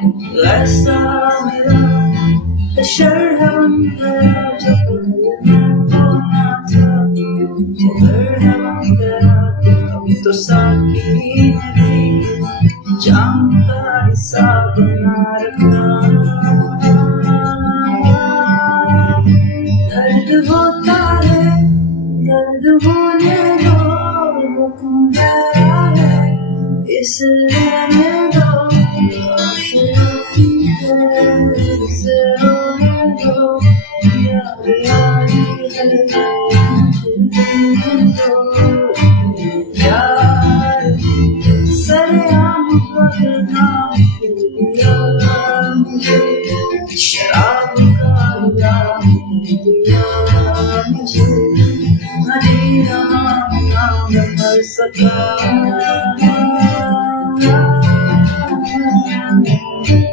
ऐसा मेरा शर्म गया जब तो ना था मरहम गया अभी तो साकी ने भी जाम का हिसाब ना रखा दर्द होता है दर्द होने दो वो तुम गया है इस रहने दो इसे होने दो यार यारी है यार सरेआम बदनाम किया मुझे शराब का इल्जाम दिया मुझे हरी रहा ना कर सका